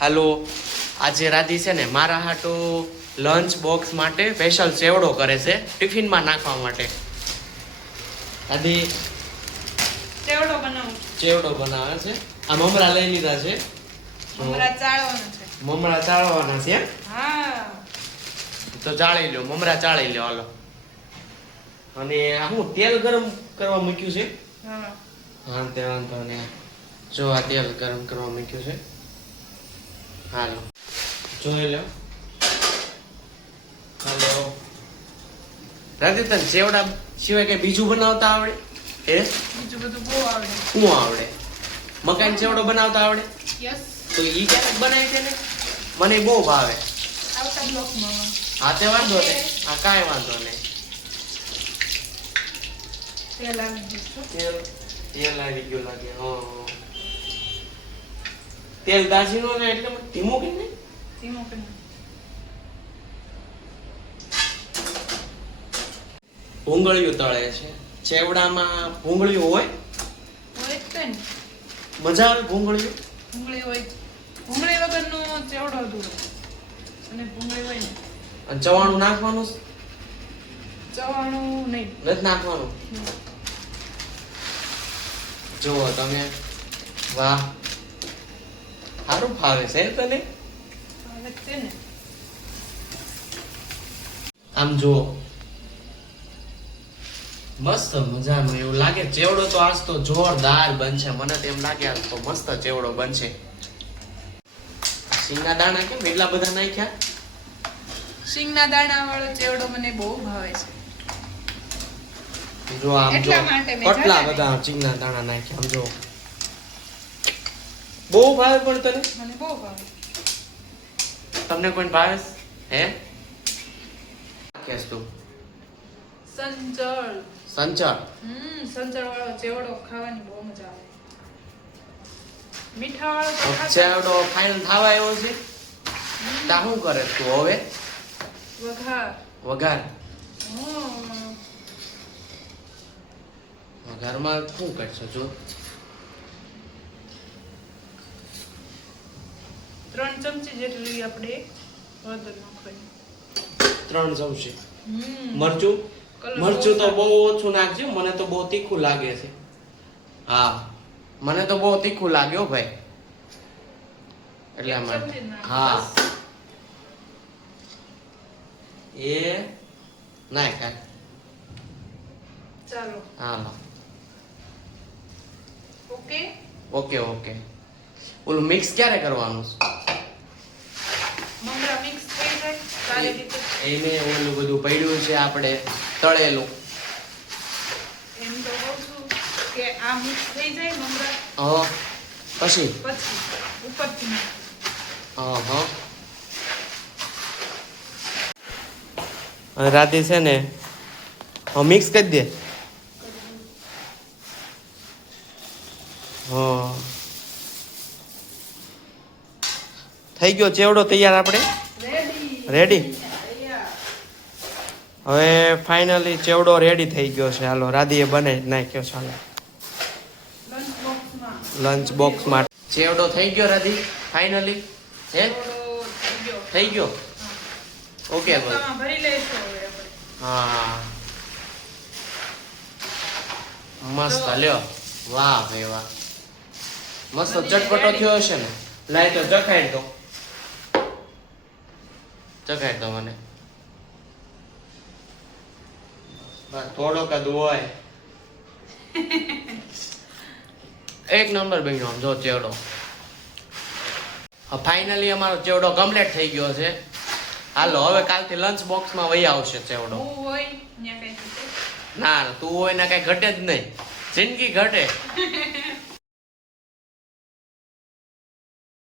હાલો આજે રાધી છે ને મારા હાટુ લંચ બોક્સ માટે સ્પેશિયલ ચેવડો કરે છે ટિફિનમાં નાખવા માટે. રાધી ચેવડો બનાવે છે. આ મમરા લઈ લીધા છે. મમરા ચાળવાના છે. હા તો ચાળી લ્યો, મમરા ચાળી લ્યો હાલો. અને આ હું તેલ ગરમ કરવા મૂક્યું છે. હા તે વાંધો ને જો આ તેલ ગરમ કરવા મૂક્યું છે. હાલો જોઈ લો. હાલો રાધી તને ચેવડા સિવાય કઈ બીજું બનાવતા આવડે? બીજું બધું બહુ આવડે. શું આવડે? મકાઈ ચેવડો બનાવતા આવડે? યસ. તો ઈ ક્યારેક બનાવી છે ને, મને બહુ ભાવે. આવતા બ્લોકમાં. હા તે વાંધો નહીં, હા કાંઈ વાંધો નહીં. તેલ આવી ગયું છે. તેલ આવી ગયું લાગે. હા તેલ દાજી નો ને એટલે ધીમું કે નહીં? ધીમો કરી. ભૂંગળીયું તળે છે. ચેવડામાં ભૂંગળીયું હોય? હોય જ તે ને. મજા આવે ભૂંગળીયું? ભૂંગળી હોય. ભૂંગળી વગરનો ચેવડો અધૂરો. અને ભૂંગળી હોય ને. અને ચવાણું નાખવાનું છે? ચવાણું નહીં. નથી નાખવાનું. જુઓ તમે, વાહ સારું ફાવે છે તને. આવે જ તે ને. આમ જુઓ મસ્ત મજાનું એવું લાગે. ચેવડો તો આજ તો જોરદાર બનશે. મને તો એમ લાગે આજ તો મસ્ત ચેવડો બનશે. સિંગના દાણા કેમ એટલા બધા નાખ્યા? શીંગના દાણા વાળો ચેવડો મને બહુ ભાવે છે. જો આમ જો એટલા માટે મેં કેટલા જાણે બધા સિંગના દાણા નાખ્યા. આમ જો બહુ ભાવે. પણ તને મને બહુ ભાવે. તમને કોઈ ભાવે હે? કેસ તું સંચળ. સંચળ. સંચળ વાળો ચેવડો ખાવાની બહુ મજા આવે. મીઠા વાળો તો ખાતા. ચેવડો ફાઇનલ થવા આવ્યો છે. તા શું કરે તું હવે? વઘાર. વઘાર. હમ. વઘારમાં શું કરશો? જો 3 ચમચી જેટલી આપણે હળદર નાખવાની. 3 ચમચી હમ. મરચું. કલર મરચું તો બહુ બહુ ઓછું નાખજો. મને તો બહુ તીખું લાગે છે. હા મને તો બહુ તીખું લાગ્યો ભાઈ. એટલા માટે ચમચી જ નાખ. હા બસ. એ નાય કાય. ચાલો. Hello okay. Okay okay. ઓલું મિક્સ ક્યારે કરવાનું છે? મમરા મિક્સ થઈ જાય સારી રીતે. એને ઓલું બધું પડ્યું છે આપણે તળેલું. એમ તો કહું છું કે આ મિક્સ થઈ જાય મમરા હા પછી પછી ઉપરથી નાખ. હા રાધી છે ને મિક્સ કરી દે. હા થઈ ગયો ચેવડો તૈયાર. આપણે રેડી. હવે ફાઇનલી ચેવડો રેડી થઈ ગયો છે. હાલો રાધીએ બને નાખ્યો છે. હાલો લંચ બોક્સમાં લંચ બોક્સમાં ચેવડો થઈ ગયો રાધી ફાઇનલી. હે થોડો થઈ ગયો. થઈ ગયો. ઓકે ભાઈ. ડબ્બામાં ભરી લઈશું હવે આપણે. હા મસ્ત લ્યો. વાહ ભાઈ વાહ. મસ્ત ચટપટો થયો હશે ને. લાય તો ચખાઈ દો. ચખાઈ દો મને. બસ થોડો કદ હોય. એક નંબર બન્યો. આમ જો ચેવડો. ફાઇનલી અમારો ચેવડો કમ્પ્લીટ થઈ ગયો છે. હાલો હવે કાલથી લંચ બોક્સમાં વહી આવશે ચેવડો. હું હોય ત્યાં કઈ રીતે. ના તું હોય ને કઈ ઘટે જ નહીં. જિંદગી ઘટે.